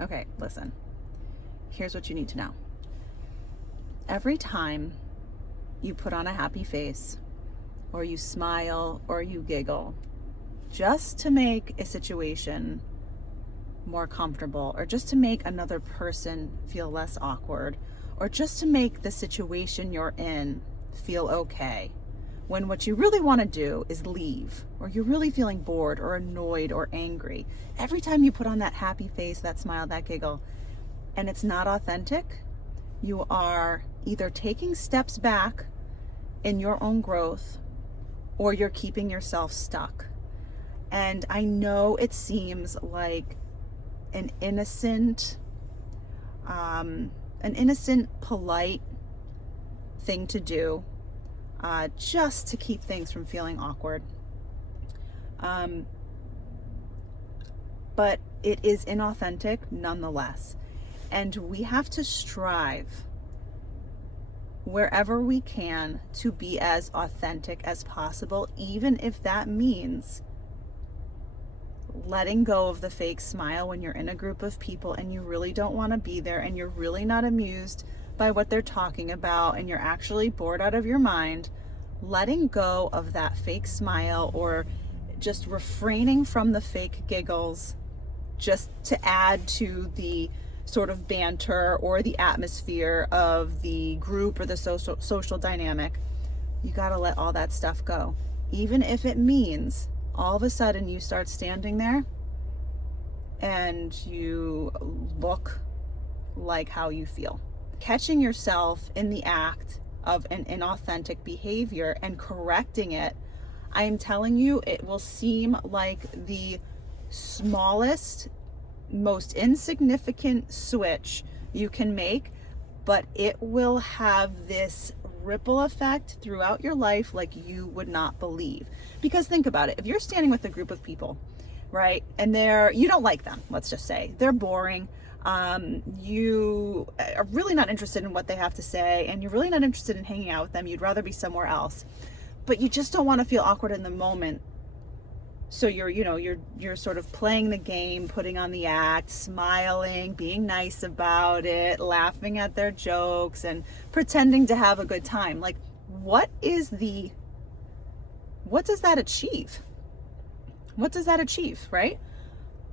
Okay, listen. Here's what you need to know. Every time you put on a happy face, or you smile, or you giggle, just to make a situation more comfortable, or just to make another person feel less awkward, or just to make the situation you're in feel okay, when what you really want to do is leave, or you're really feeling bored or annoyed or angry, every time you put on that happy face, that smile, that giggle, and it's not authentic, you are either taking steps back in your own growth, or you're keeping yourself stuck. And I know it seems like an innocent, polite thing to do, just to keep things from feeling awkward. But it is inauthentic nonetheless. And we have to strive wherever we can to be as authentic as possible, even if that means letting go of the fake smile when you're in a group of people and you really don't want to be there, and you're really not amused by what they're talking about, and you're actually bored out of your mind. Letting go of that fake smile, or just refraining from the fake giggles, just to add to the sort of banter or the atmosphere of the group or the social dynamic. You got to let all that stuff go, even if it means all of a sudden you start standing there and you look like how you feel. Catching yourself in the act of an inauthentic behavior and correcting it, I am telling you, it will seem like the smallest, most insignificant switch you can make, but it will have this ripple effect throughout your life like you would not believe. Because think about it, if you're standing with a group of people, right, and you don't like them, let's just say they're boring, you are really not interested in what they have to say, and you're really not interested in hanging out with them, you'd rather be somewhere else, but you just don't want to feel awkward in the moment. So you're sort of playing the game, putting on the act, smiling, being nice about it, laughing at their jokes, and pretending to have a good time. Like, what does that achieve? What does that achieve, right?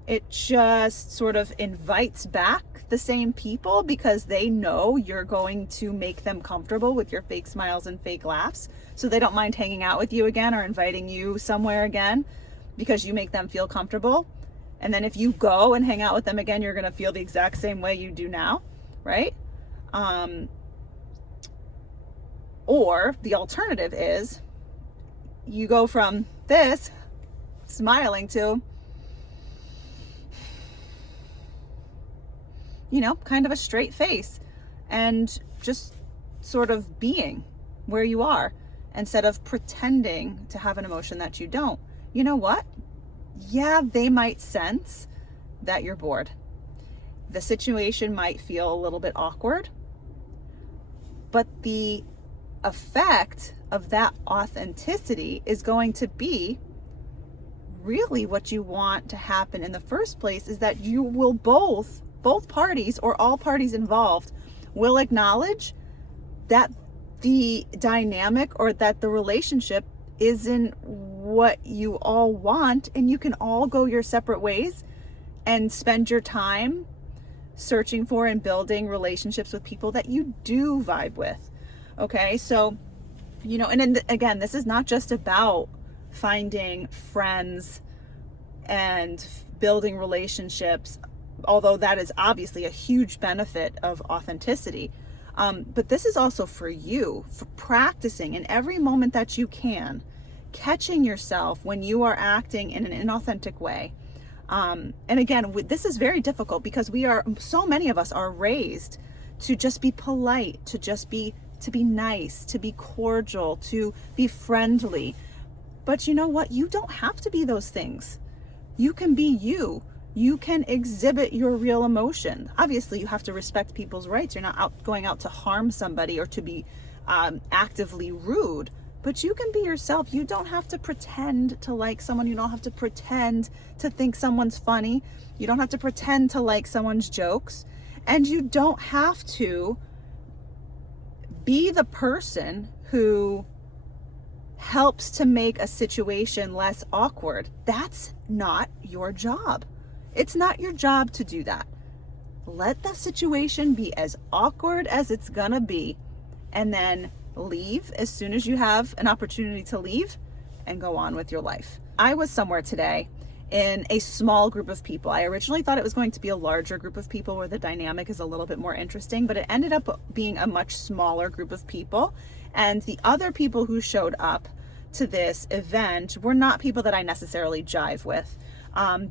It just sort of invites back the same people because they know you're going to make them comfortable with your fake smiles and fake laughs. So they don't mind hanging out with you again or inviting you somewhere again, because you make them feel comfortable. And then if you go and hang out with them again, you're going to feel the exact same way you do now, right? Or the alternative is you go from this smiling to, kind of a straight face and just sort of being where you are instead of pretending to have an emotion that you don't. You know what? Yeah, they might sense that you're bored. The situation might feel a little bit awkward, but the effect of that authenticity is going to be really what you want to happen in the first place, is that you will both parties, or all parties involved, will acknowledge that the dynamic or that the relationship isn't what you all want, and you can all go your separate ways and spend your time searching for and building relationships with people that you do vibe with. Okay, so and then again, this is not just about finding friends and building relationships, although that is obviously a huge benefit of authenticity. But this is also for you, for practicing in every moment that you can, catching yourself when you are acting in an inauthentic way. And again, this is very difficult because so many of us are raised to just be polite, to be nice, to be cordial, to be friendly. But you know what? You don't have to be those things. You can be you. You can exhibit your real emotion. Obviously, you have to respect people's rights. You're not going out to harm somebody or to be actively rude. But you can be yourself. You don't have to pretend to like someone. You don't have to pretend to think someone's funny. You don't have to pretend to like someone's jokes. And you don't have to be the person who helps to make a situation less awkward. That's not your job. It's not your job to do that. Let the situation be as awkward as it's gonna be, and then leave as soon as you have an opportunity to leave and go on with your life. I was somewhere today in a small group of people. I originally thought it was going to be a larger group of people where the dynamic is a little bit more interesting, but it ended up being a much smaller group of people. And the other people who showed up to this event were not people that I necessarily jive with.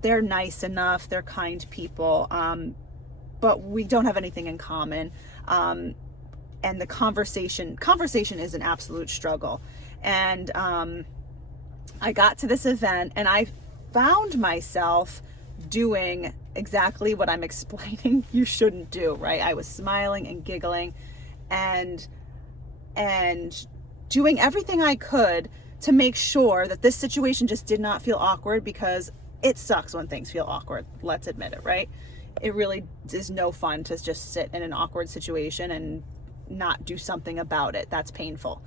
They're nice enough, they're kind people, but we don't have anything in common. And the conversation is an absolute struggle. And I got to this event and I found myself doing exactly what I'm explaining you shouldn't do, right? I was smiling and giggling and doing everything I could to make sure that this situation just did not feel awkward, because it sucks when things feel awkward. Let's admit it, right? It really is no fun to just sit in an awkward situation and not do something about it. That's painful.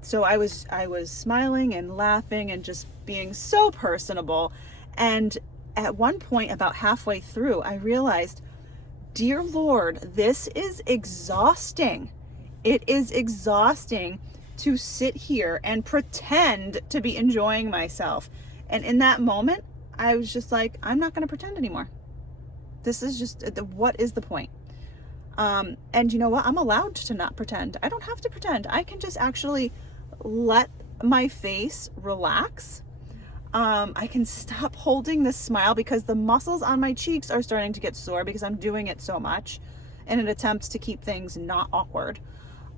So I was smiling and laughing and just being so personable. And at one point, about halfway through, I realized, dear Lord, this is exhausting. It is exhausting to sit here and pretend to be enjoying myself. And in that moment, I was just like, I'm not going to pretend anymore. This is just, what is the point? And you know what? I'm allowed to not pretend. I don't have to pretend. I can just actually let my face relax. I can stop holding this smile because the muscles on my cheeks are starting to get sore because I'm doing it so much in an attempt to keep things not awkward.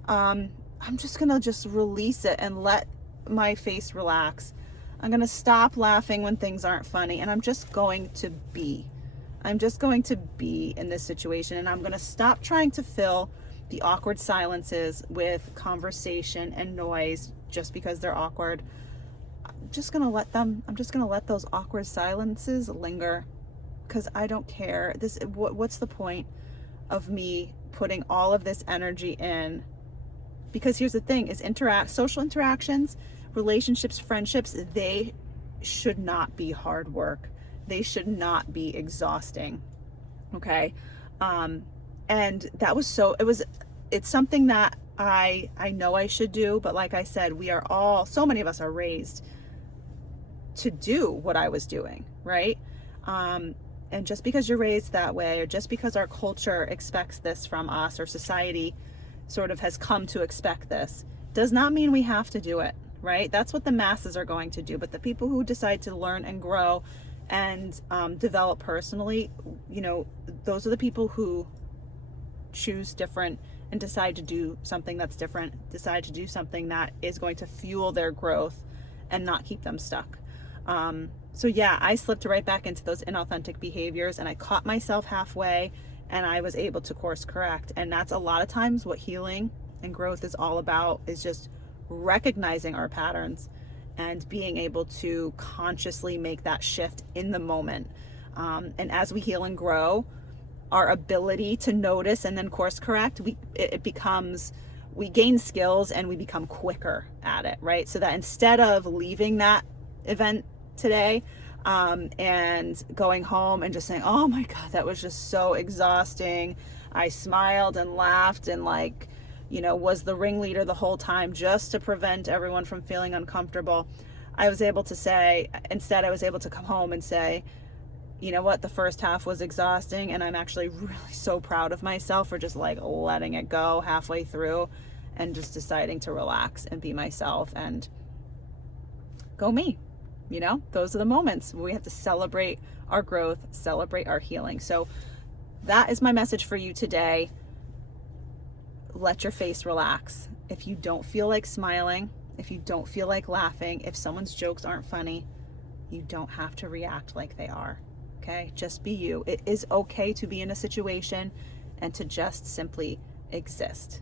I'm just going to release it and let my face relax. I'm going to stop laughing when things aren't funny, and I'm just going to be. I'm just going to be in this situation, and I'm going to stop trying to fill the awkward silences with conversation and noise just because they're awkward. I'm just going to let those awkward silences linger, because I don't care. What's the point of me putting all of this energy in? Because here's the thing, is social interactions, relationships, friendships, they should not be hard work. They should not be exhausting. Okay. And that was it's something that I know I should do, but like I said, so many of us are raised to do what I was doing, right? And just because you're raised that way, or just because our culture expects this from us, or society sort of has come to expect this, does not mean we have to do it, right? That's what the masses are going to do. But the people who decide to learn and grow and develop personally, those are the people who choose different and decide to do something that's different, decide to do something that is going to fuel their growth and not keep them stuck. So yeah, I slipped right back into those inauthentic behaviors, and I caught myself halfway, and I was able to course correct. And that's a lot of times what healing and growth is all about, is just recognizing our patterns and being able to consciously make that shift in the moment. And as we heal and grow, our ability to notice and then course correct, we gain skills and we become quicker at it, right? So that instead of leaving that event today and going home and just saying, oh my God, that was just so exhausting, I smiled and laughed and was the ringleader the whole time just to prevent everyone from feeling uncomfortable. I was able to come home and say, you know what, the first half was exhausting, and I'm actually really so proud of myself for just letting it go halfway through and just deciding to relax and be myself and go me. Those are the moments where we have to celebrate our growth, celebrate our healing. So that is my message for you today. Let your face relax. If you don't feel like smiling, if you don't feel like laughing, if someone's jokes aren't funny, you don't have to react like they are. Okay? Just be you. It is okay to be in a situation and to just simply exist.